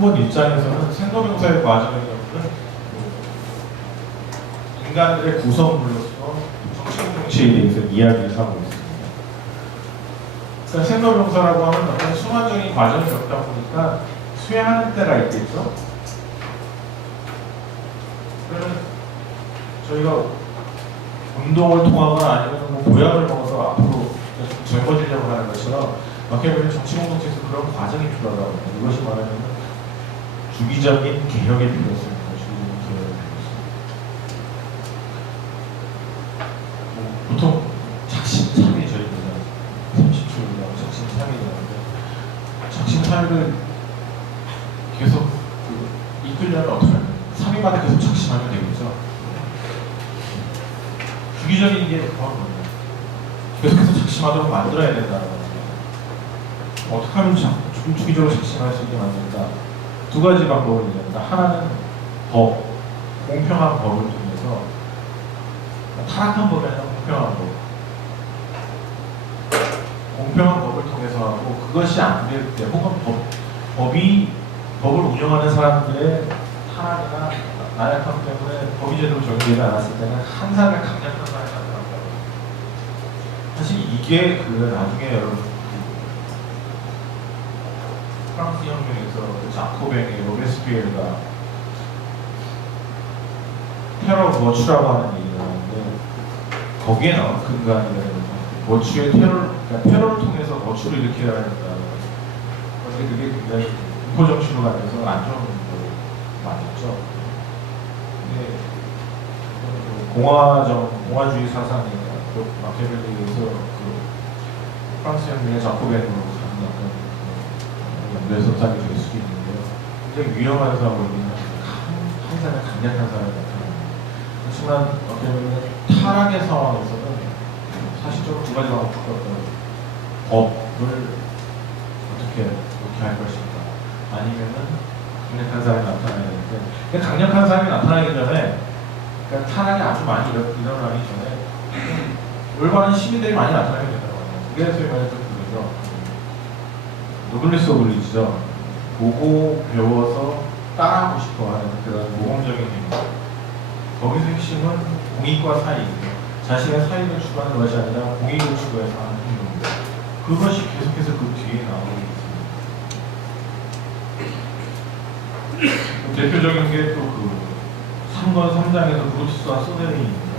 한 번 일장에서는 생로병사의 과정에 겪는 인간들의 구성물로서 정치적 정치에 대해서 이야기를 하고 있습니다. 그러니까 생로병사라고 하면 어떤 순환적인 과정을 겪다 보니까 쇠하는 때가 있겠죠. 그러면 저희가 운동을 통하거나 아니면 뭐 보약을 먹어서 앞으로 좀 젊어지려고 하는 것처럼 마키아벨리 정치 공동체에서 그런 과정이 필요하다고 합니다. 이것이 말하면 주기적인 개혁의 필요성입니다. 주기적인 개혁의 필요성. 보통 작심삼일절입니다. 30초라고 작심삼일이라는데 작심삼일을 계속 이끌려면 어떻게 할까요? 3일마다 계속 작심하면 되겠죠. 주기적인 게 그런 겁니다. 계속해서 작심하도록 만들어야 된다는 겁니다. 어떻게 하면 주기적으로 작심할 수 있게 만든다? 두 가지 방법을 얘기합니다. 하나는 법, 공평한 법을 통해서 타락한 법이 아니라 공평한 법. 공평한 법을 통해서 하고 그것이 안 될 때 혹은 법을 운영하는 사람들의 타락이나 나약함 때문에 법이 제대로 적용되지 않았을 때는 한 사람의 강력한 사람이 나타난다고. 사실 이게 나중에 여러분 프랑스 혁명에서 자코뱅의 로베스피에르가 테러 버추라고 하는 얘기를 하는데 거기에 나온 근간이라는 거죠. 버추의 그러니까 테러를 통해서 버추를 일으켜야 된다. 그런데 그게 굉장히 공포 정치로 가면서 안 좋은 거 맞았죠. 근데 공화주의 사상이 마키아벨리에서 프랑스 혁명의 자코뱅으로 가는 어떤 연쇄선상이 될 수도 있는데요. 굉장히 위험한 사람이면 항상 강력한 사람이 나타납니다. 하지만 타락의 상황에서는 사실적으로 두 가지 방법밖에 없다고 법을 어떻게 할 것인가 아니면은 강력한 사람이 나타나야 되는데 강력한 사람이 나타나기 전에 그러니까 타락이 아주 많이 일어나기 전에 올바른 시민들이 많이 나타나게 된다고 합니다. 그게 소위 말해서 그거죠. 노블리스 오블리지죠. 보고 배워서 따라하고 싶어하는 그런 모범적인 행위. 거기서 핵심은 공익과 사익, 자신의 사익을 추구하는 것이 아니라 공익을 추구해서 하는 행동입니다. 그것이 계속해서 그 뒤에 나오고 있습니다. 대표적인 게 또 3번 3장에서 브루투스와 소데린입니다.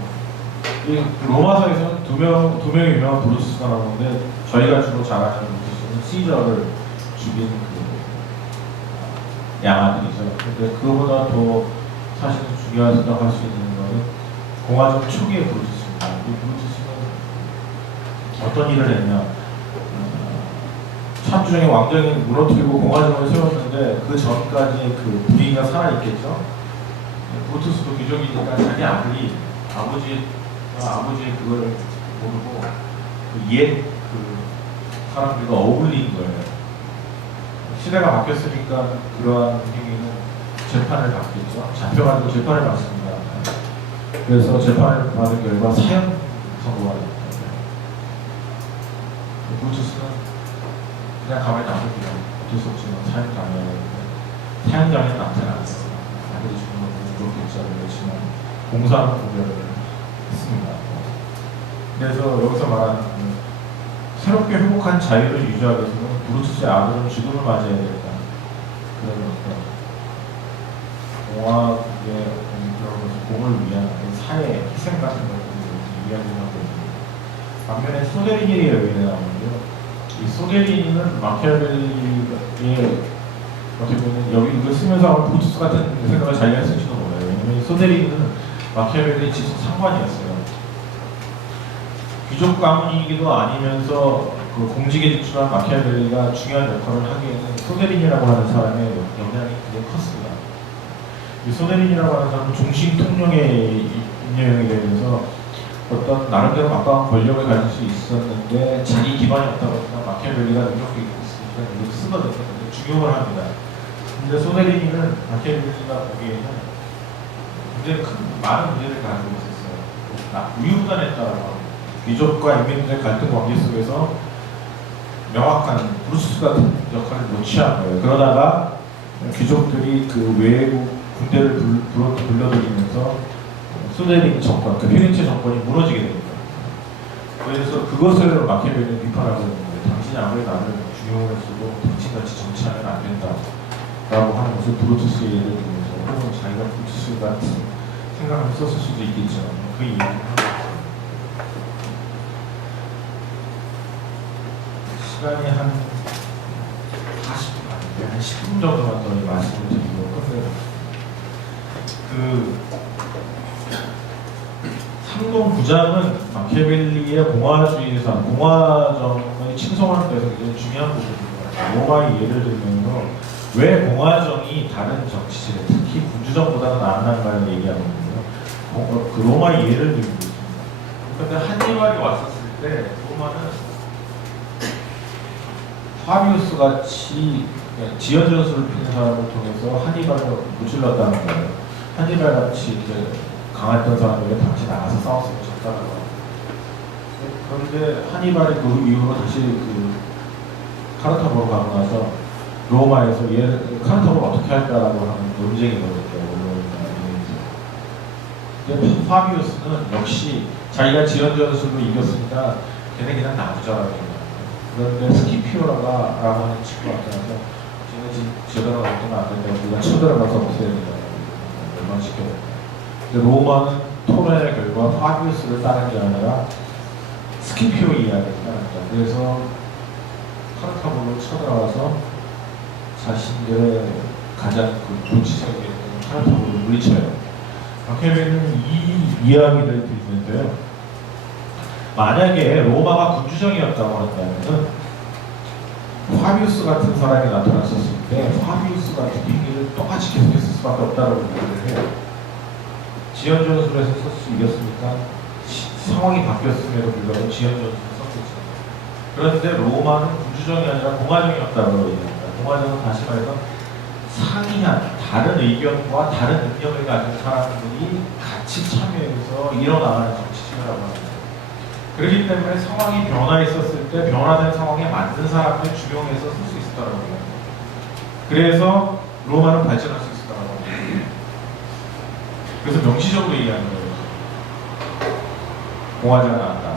이 로마서에서는 두 명의 유명한 브루투스가 나오는데 저희가 주로 잘 아는 브루투스는 시저를 죽인 양아들이죠. 근데 그거보다 더 사실 중요하다고 생각할 수 있는 거는 공화정 초기의 브루투스입니다. 이 브루투스는 어떤 일을 했냐? 참주정의 왕정이 무너뜨리고 공화정을 세웠는데 그 전까지 그 분위기가 살아있겠죠. 브루투스도 귀족이니까 자기 아버지의 그걸 모르고 사람들과 어울린 거예요. 시대가 바뀌었으니까 그러한 행위는 재판을 받겠죠. 잡혀가지고 재판을 받습니다. 그래서 재판을 받은 결과 사형 선고가 됐습니다. 브루투스는 그냥 가만히 놔둡니다. 어쩔 수 없지만 사형당해야 되는데 사형당에 나타나서 아들이 죽는 건 그렇겠죠. 그렇지만 공사하는 구별을 했습니다. 그래서 여기서 말하는 새롭게 회복한 자유를 유지하기 위해서는 브루투스의 아들은 죽음을 맞이해야 되겠다. 그런 공화국의 공을 위한 사회 희생 같은 것들을 이야기를 하고 있습니다. 반면에 소데리니의 여인에 나오는데요. 이 소데리니는 마키아벨리의 어떻게 보면 여기 이걸 쓰면서 브루투스 같은 생각을 자기가 했을지도 몰라요. 왜냐면 소데리니는 마키아벨리의 직속 상관이었어요. 귀족 가문이기도 아니면서 그 공직에 진출한 마키아벨리가 중요한 역할을 하기에는 소데린이라고 하는 사람의 영향이 굉장히 컸습니다. 이 소데린이라고 하는 사람은 종신 통령의 임명이 되면서 어떤 나름대로 막강한 권력을 가질 수 있었는데 자기 기반이 없다고 하면 마키아벨리가 능력이 있으니까 이걸 쓰거든요. 중용을 합니다. 근데 소데린이는 마키아벨리가 보기에는 굉장히 많은 문제를 가지고 있었어요. 우유부단했다라고 귀족과 인민들의 갈등 관계 속에서 명확한 브루투스 같은 역할을 못 취한 거예요. 그러다가 귀족들이 그 외국 군대를 불러들이면서 소데릭 정권, 그 피렌체 정권이 무너지게 됩니다. 그래서 그것을 마키아벨리는 비판하고 있는데, 당신이 아무리 나를 중용을 쓰고 당신같이 정치하면 안 된다 라고 하는 것을 브루투스의 예를 들면서, 혹은 자기가 브루투스 같은 생각을 했었을 수도 있겠죠. 그 이유는 시간이 한 40분 아닌데 한 10분 정도만 더 말씀을 드리고 끝내요. 그 상동 9장은 마키아벨리의 공화주의에서 공화정을 칭송하는 데서 굉장히 중요한 부분입니다. 로마의 예를 들면서 왜 공화정이 다른 정치제, 특히 군주정보다는 나은가를 얘기하거든요. 그 로마의 예를 들고 있습니다. 그런데 한니발이 왔었을 때 로마는 파비우스 같이 지연전술을 피는 사람을 통해서 한니발을 무찔렀다는 거예요. 한니발 같이 이제 강했던 사람에게 당시 나가서 싸웠으면 졌다는 거예요. 그런데 한니발이 그 이후로 다시 그 카르타고로 가고 나서 로마에서 카르타고를 어떻게 할까라고 하는 논쟁이 벌어졌죠. 근데 파비우스는 역시 자기가 지연전술로 이겼으니까 걔네 그냥 놔두자라고 해요. 그런데 스키피오라고 하는 친구가 나타나서 쟤네 제대로 놔두면 안 된다고 우리가 쳐들어가서 없애야 된다. 멸망시켜야 된다. 근데 로마는 토론의 결과 파비우스를 따른 게 아니라 스키피오 이야기를 따른다. 그래서 카르타고로 쳐들어가서 자신들의 가장 그 정치적인 카르타고를 물리쳐요. 마키아벨리는 이 이야기를 드리는데요. 만약에 로마가 군주정이었다고 한다면 파비우스 같은 사람이 나타났었을 때 파비우스 같은 행위를 똑같이 계속했을 수밖에 없다고 얘기를 해요. 지연전술에서 서스 이겼으니까 상황이 바뀌었음에도 불구하고 지연전술을 썼겠죠. 그런데 로마는 군주정이 아니라 공화정이었다고 얘기합니다. 공화정은 다시 말해서 상이한 다른 의견과 다른 능력을 가진 사람들이 같이 참여해서 일어나가는 정치체라고 합니다. 그렇기 때문에 상황이 변화했었을 때 변화된 상황에 맞는 사람을 주용해서 쓸 수 있었다고 합니다. 그래서 로마는 발전할 수 있었다고 합니다. 그래서 명시적으로 얘기하는 거예요. 공화제가 나왔다.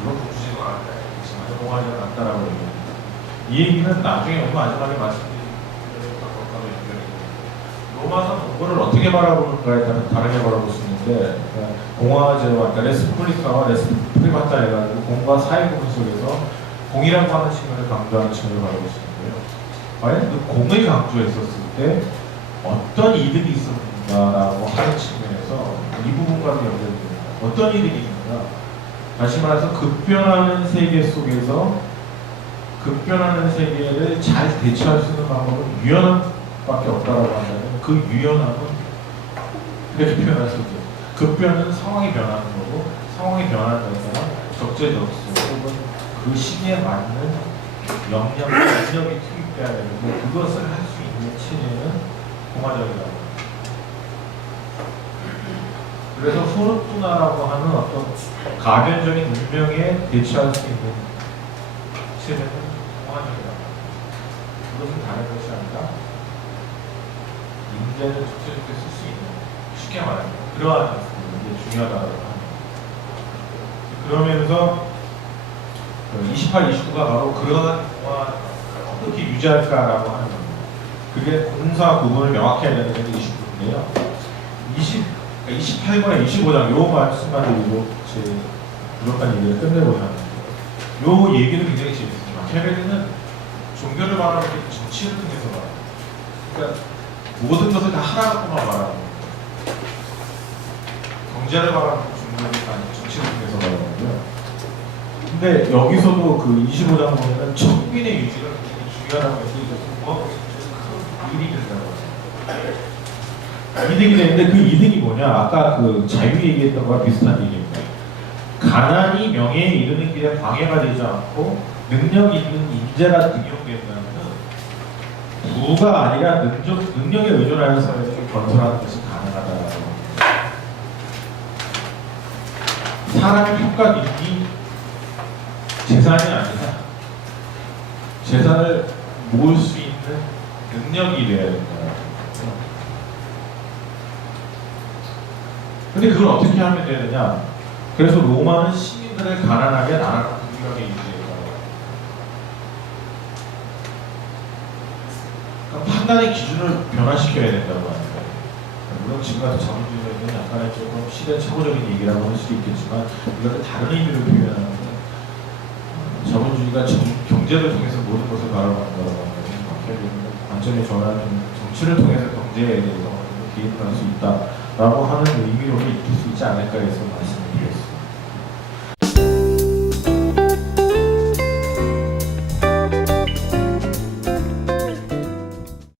물론 군주제가 나왔다. 공화제가 나왔다라고 얘기합니다. 이 얘기는 나중에 마지막에 말씀드린 로마서 공부를 어떻게 바라보는가에 따라 다르게 바라볼 수 있는데, 공화제와 레스푸블리카와 레스푸리마타 해가지고 공과 사회 구분 속에서 공이라고 하는 측면을 강조하는 측면을 바라볼 수 있는데요. 과연 그 공을 강조했었을 때 어떤 이득이 있었는가라고 하는 측면에서 이 부분과도 연결됩니다. 어떤 이득이 있는가? 다시 말해서 급변하는 세계 속에서 급변하는 세계를 잘 대처할 수 있는 방법은 유연함밖에 없다라고 한다면 그 유연함은 이렇게 표현할 수 있죠. 급변은 상황이 변하는 거고, 상황이 변하는 거에 따라 적재적소 혹은 그 시기에 맞는 역량, 능력이 투입돼야 되는데 그것을 할 수 있는 체제는 공화정이라고 합니다. 그래서 후르투나라고 하는 어떤 가변적인 운명에 대처할 수 있는 체제는 공화정이라고 합니다. 그것은 다른 것이 아니라 인재를 적절하게 쓸 수 있는, 쉽게 말하면 그러한 게 중요하다고 합니다. 그러면서 28, 29가 바로 그러한 공화를 어떻게 유지할까라고 하는 겁니다. 그게 공사 구분을 명확히 해야 되는 게 29인데요. 28권의 25장 요 말씀만 드리고 제 부족한 얘기를 끝내고자 하는데, 요 얘기는 굉장히 재밌습니다. 마키아벨리는 종교를 말하는 게 정치를 통해서 말합니다. 그러니까 모든 것을 다 하나갖고만 말하는 거예요. 경제를 말하는 종교를 아니 정치를 통해서 말하는 거고요. 근데 여기서도 그 25장 보면은 청빈의 유지가 굉장히 중요하다고 해서 공화국에 큰 이득이 된다고 합니다. 이득이 되는데 그 이득이 뭐냐? 아까 그 자유 얘기했던 거랑 비슷한 얘기입니다. 가난이 명예에 이르는 길에 방해가 되지 않고 능력 있는 인재가 등용된다면 부가 아니라 능력에 의존하는 사회를 건설하는 것이 가능하다라고 합니다. 사람의 평가 기준이 재산이 아니라 재산을 모을 수 있는 동력이 돼야 된다. 근데 그걸 어떻게 하면 되느냐? 그래서 로마는 시민들을 가난하게 나라를 부유하게 유지했다. 그러니까 판단의 기준을 변화시켜야 된다고 하는 거예요. 물론 지금 같은 자본주의는 약간의 조금 시대착오적인 얘기라고 할 수도 있겠지만 이거는 다른 의미로 표현하는데 자본주의가 경제를 통해서 모든 것을 바라본다고 하는 마키아벨리는 관점의 전환은 정치를 통해서 경제에 대해서 개입할 수 있다라고 하는 의미로 익힐 수 있지 않을까 해서 말씀을 드렸습니다.